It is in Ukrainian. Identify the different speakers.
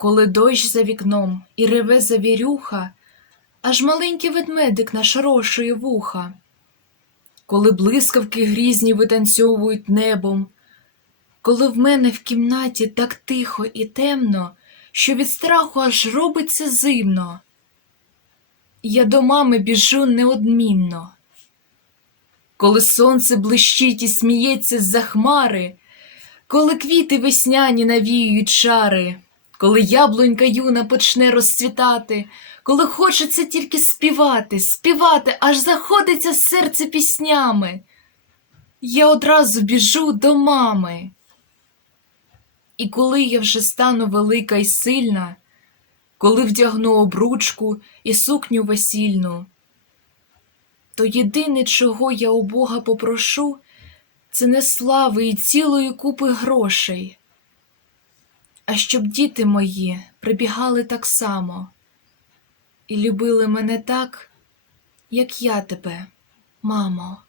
Speaker 1: Коли дощ за вікном і реве завірюха, аж маленький ведмедик нашорошує вуха. Коли блискавки грізні витанцьовують небом, коли в мене в кімнаті так тихо і темно, що від страху аж робиться зимно. Я до мами біжу неодмінно. Коли сонце блищить і сміється з-за хмари, коли квіти весняні навіюють шари, коли яблунька юна почне розцвітати, коли хочеться тільки співати, співати, аж заходиться серце піснями. Я одразу біжу до мами. І коли я вже стану велика й сильна, коли вдягну обручку і сукню весільну, то єдине, чого я у Бога попрошу, це не слави і цілої купи грошей, а щоб діти мої прибігали так само і любили мене так, як я тебе, мамо.